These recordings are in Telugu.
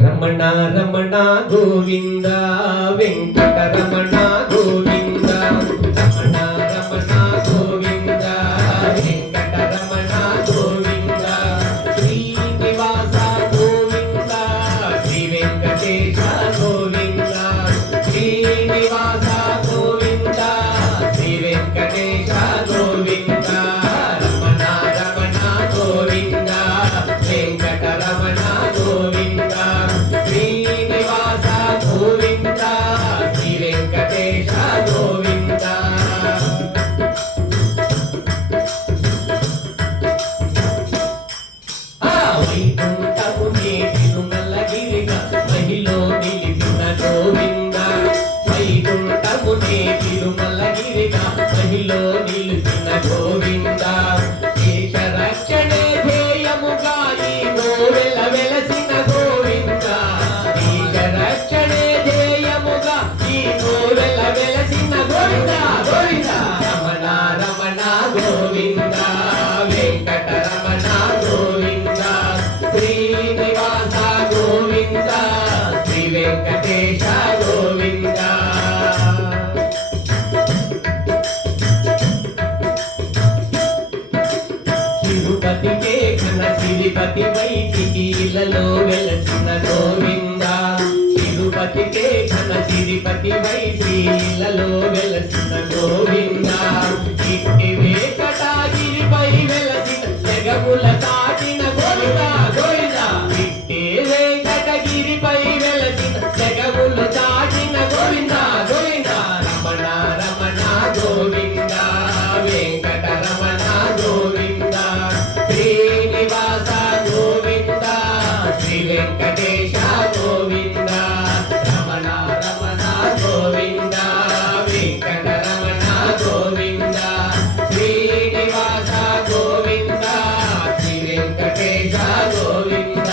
రమణ రమణ గోవింద వెంకటరమణ గోవింద రమణ రమణ గోవింద వెంకటరమణ గోవింద శ్రీనివాస గోవింద శ్రీ వెంకటేశ గోవింద శ్రీనివాస గోవింద శ్రీ వెంకటేశ గోవింద రమణ రమణ గోవింద వెంకటరమణ గోవింద శ్రీనివాస గోవింద శ్రీ వెంకటేశ గోవింద వైకుంఠమునే తిరుమలగిరిగా మహిలో నిలిపిన గోవింద వైకుంఠమునే తిరుమలగిరిగా మహిలో నిలిపిన గోవింద దేశ రక్షణే ధ్యేయముగా ఈ గోవెల వెలసిన గోవింద దేశ రక్షణే ధ్యేయముగా ఈ గోవెల వెలసిన గోవింద గోవింద రమణ రమణ గోవింద వెంకటరమణ గోవింద శ్రీనివాస గోవింద శ్రీ వెంకటేశ గోవింద తిరుపతికే ఘన సిరిపతి వైదికి ఇలలో వెలసిన గోవింద తిరుపతికే ఘన సిరిపతి వైది ఇలలో వెలసిన గోవింద ఇట్టి వెంకటాగిరిపై వెలసిన జగముల దాటిన గోవింద గోవింద ఇట్టి వెంకటగిరిపై వెలసిన జగములు దాటిన గోవింద గోవింద రమణ రమణ గోవింద వెంకటరమణ గోవింద శ్రీనివాస గోవింద శ్రీ వెంకటేశ గోవింద రమణ రమణ గోవింద వెంకటరమణ గోవింద శ్రీనివాస గోవింద శ్రీ వెంకటేశ గోవింద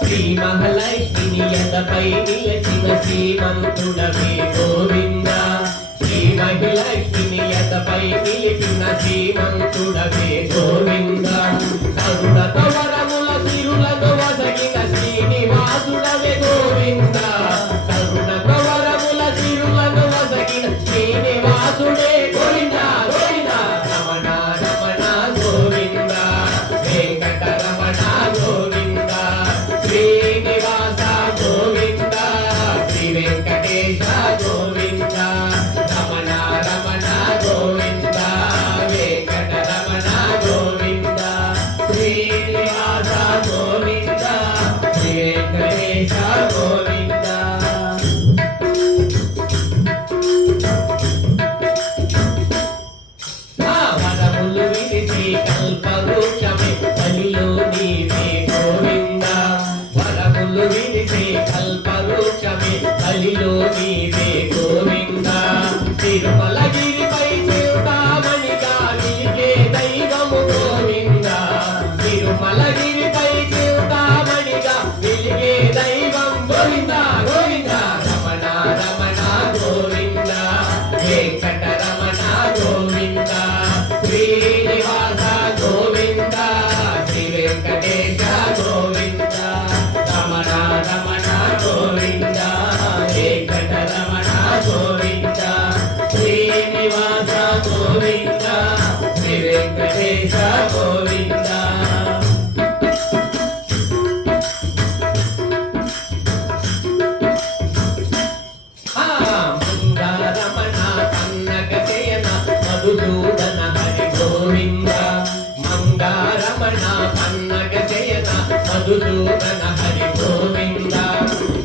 శ్రీ మహాలక్ష్మిని ఎదపై నిలచిన శ్రీమంతుడవే గోవింద శ్రీ మహాలక్ష్మిని ఎదపై నిలిపిన శ్రీమంతుడవే గోవింద కరుణతో వరముల సిరులతో వసగిన శ్రీనివాసుడవే గోవింద కరుణతో వరముల సిరులను వసగిన శ్రీనివాసుడే గోవింద గోవింద రమణ రమణ గోవింద వెంకటరమణ గోవింద శ్రీనివాస గోవింద శ్రీ వెంకటేశ గోవింద రమణ రమణ గోవింద వెంకటరమణ గోవింద శ్రీనివాస గోవింద శ్రీ వెంకటేశ గోవింద వరములు విరిచి కల్పవృక్షమే బలిలో నీవే గోవింద వరములు విరిచి కల్పవృక్షమే బలిలో నీవే గోవింద తిరుమలగిరిపై చింతామణిగా నీకే దైవము గోవింద తిరుమలగిరిపై చింతామణిగా వెలిగే దైవం గోవింద గోవింద రమణ రమణ గోవింద వెంకటరమణ గోవింద శ్రీనివాస గోవింద శ్రీ వెంకటేశ గోవింద రమణ రమణ గోవింద వెంకటరమణ గోవింద శ్రీనివాస గోవింద శ్రీ వెంకటేశ గోవింద మంగారమణ కన్నక శయన మధుసూదన హరి గోవింద మంగారమణ కన్నక శయన మధుసూదన హరి గోవింద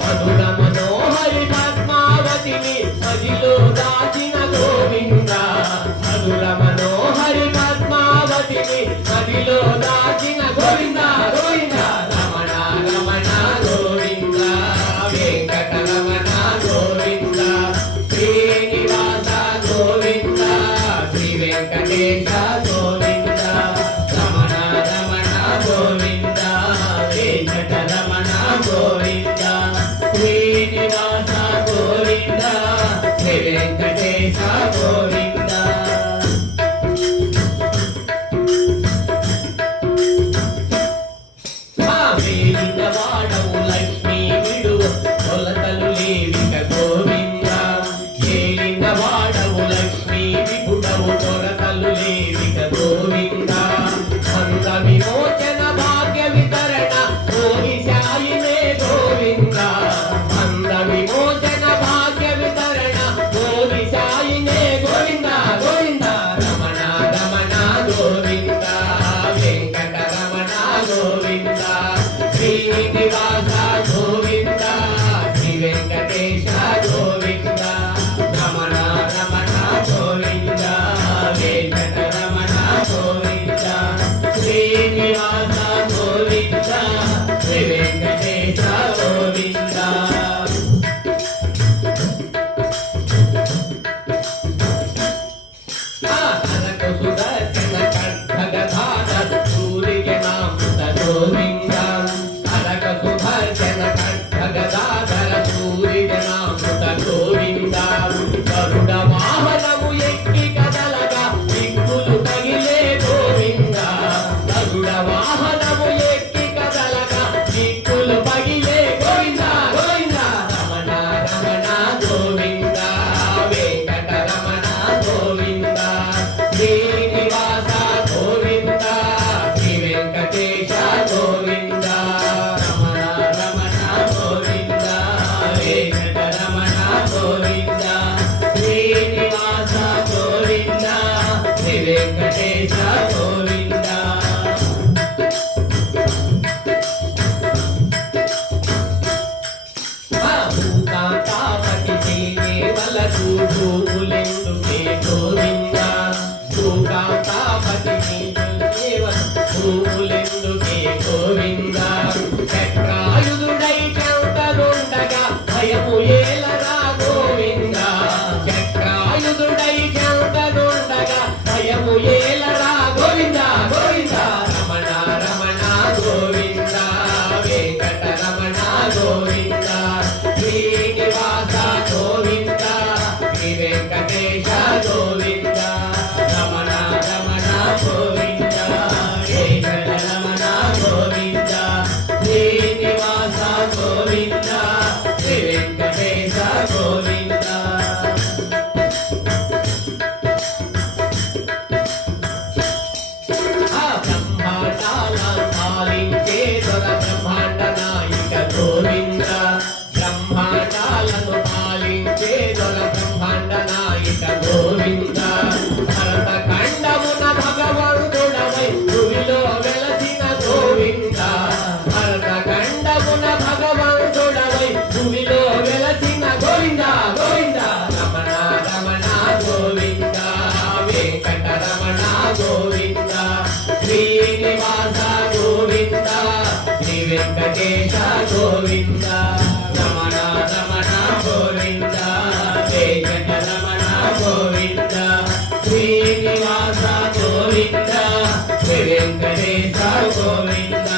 మధుర మనోహరి పద్మావతిని మదిలో దాచిన గోవింద మధుర మనోహరి పద్మావతిని మదిలో దాచిన గోవింద గోవింద రమణ రమణ గోవింద వెంకటరమణ గోవింద శ్రీనివాస గోవింద శ్రీ వెంకటేశ గోవింద రమణ రమణ గోవింద వెంకటరమణ గోవింద శ్రీనివాస గోవింద శ్రీ వెంకటేశ గోవింద శ్రీనివాస గోవింద శ్రీ వెంకటేశ గోవింద రమణ రమణ గోవింద వెంకటరమణ గోవింద శ్రీనివాస గోవింద శ్రీ వెంకటేశ గోవింద భూకాంతాపతి శ్రీదేవలకు భూములెందుకే గోవింద భూకాంతాపతి శ్రీదేవలకు భూములెందుకే గోవింద చక్రాయుధుడై చెంతనుండగా భయము ఏలరా గోవింద చక్రాయుధుడై చెంతనుండగా భయము ఏలరా గోవింద గోవింద రమణ రమణ గోవింద వెంకటరమణ గోవింద శ్రీనివాస గోవింద శ్రీ వెంకటేశ గోవింద రమణ రమణ గోవింద వెంకటరమణ గోవింద శ్రీనివాస గోవింద శ్రీ వెంకటేశ గోవింద బ్రహ్మాండాల పాలించే దొర బ్రహ్మాండ నాయక గోవింద బ్రహ్మాండాలను పాలించే దొర బ్రహ్మాండ నాయక గోవింద భరత ఖండమున భగవంతుడవై భూమిలో వెలసిన గోవింద భరత ఖండమున భగవంతుడవై భూమిలో వెలసిన గోవింద గోవింద రమణ రమణ గోవింద వెంకటరమణ గోవింద శ్రీనివాస గోవింద శ్రీ వెంకటేశ గోవింద రమణ రమణ గోవింద వెంకటరమణ గోవింద శ్రీనివాస గోవింద శ్రీ వెంకటేశ గోవింద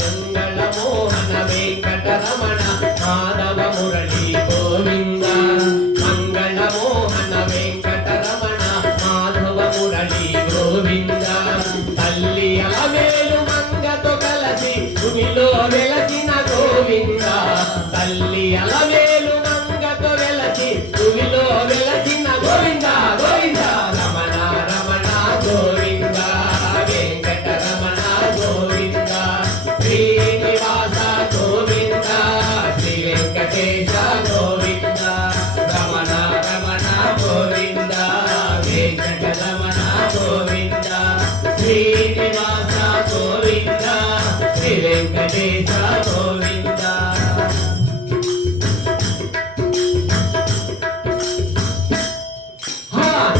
మంగళమోహన వెంకటరమణ మాధవ మురళీ గోవింద మంగళమోహన వెంకటరమణ మాధవ మురళీ గోవింద తల్లి అలమేలు మంగతో కలసి భూమిలో వెలసిన గోవింద తల్లి అలమేలు మంగతో వెలసి భూమిలో వెలసిన గోవింద గోవింద రమణ రమణ గోవింద వెంకటరమణ గోవింద శ్రీనివాస గోవింద శ్రీ వెంకటేశ గోవింద రమణ రమణ గోవింద వెంకటరమణ గోవింద శ్రీనివాస గోవింద శ్రీ వెంకటేశ గోవింద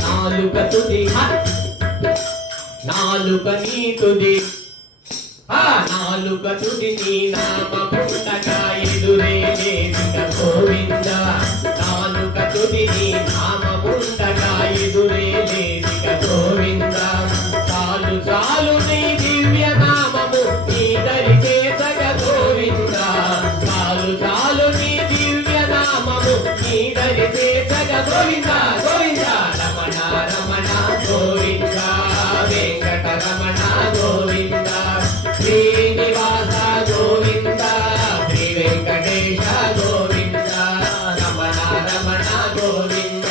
నాలుక తుది నాలుక నీ తుది నాలుక తుది నీ నామ పుట్టగా ఎదురే లేదిక గోవింద నాలుక తుది నీ నామ పుట్టగా ఎదురే లేదిక గోవింద చాలు చాలు నీ దివ్య నామము నీ దరి చేసగ గోవింద చాలు చాలు నీ దివ్య నామము నీ దరి చేసగ గోవింద గోవింద రమణ రమణ గోవింద వెంకటరమణ గోవింద శ్రీనివాస గోవింద శ్రీ వెంకటేశ గోవింద రమణ రమణ గోవింద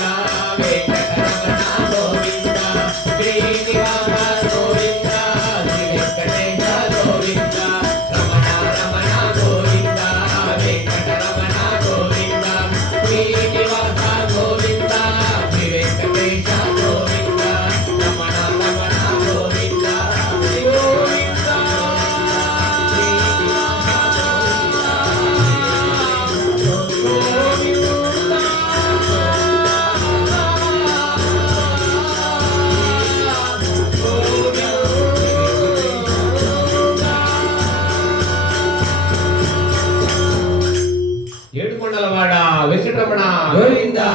వెంకటరమణ గోవింద శ్రీనివాస గోవింద శ్రీ వెంకటేశ గోవింద రమణ రమణ గోవింద వెంకటరమణ గోవింద శ్రీనివాస గోవింద శ్రీ వెంకటేశ గోవింద రమణ రమణ గోవింద ఏడుకొండలవాడ వెంకటరమణ గోవిందా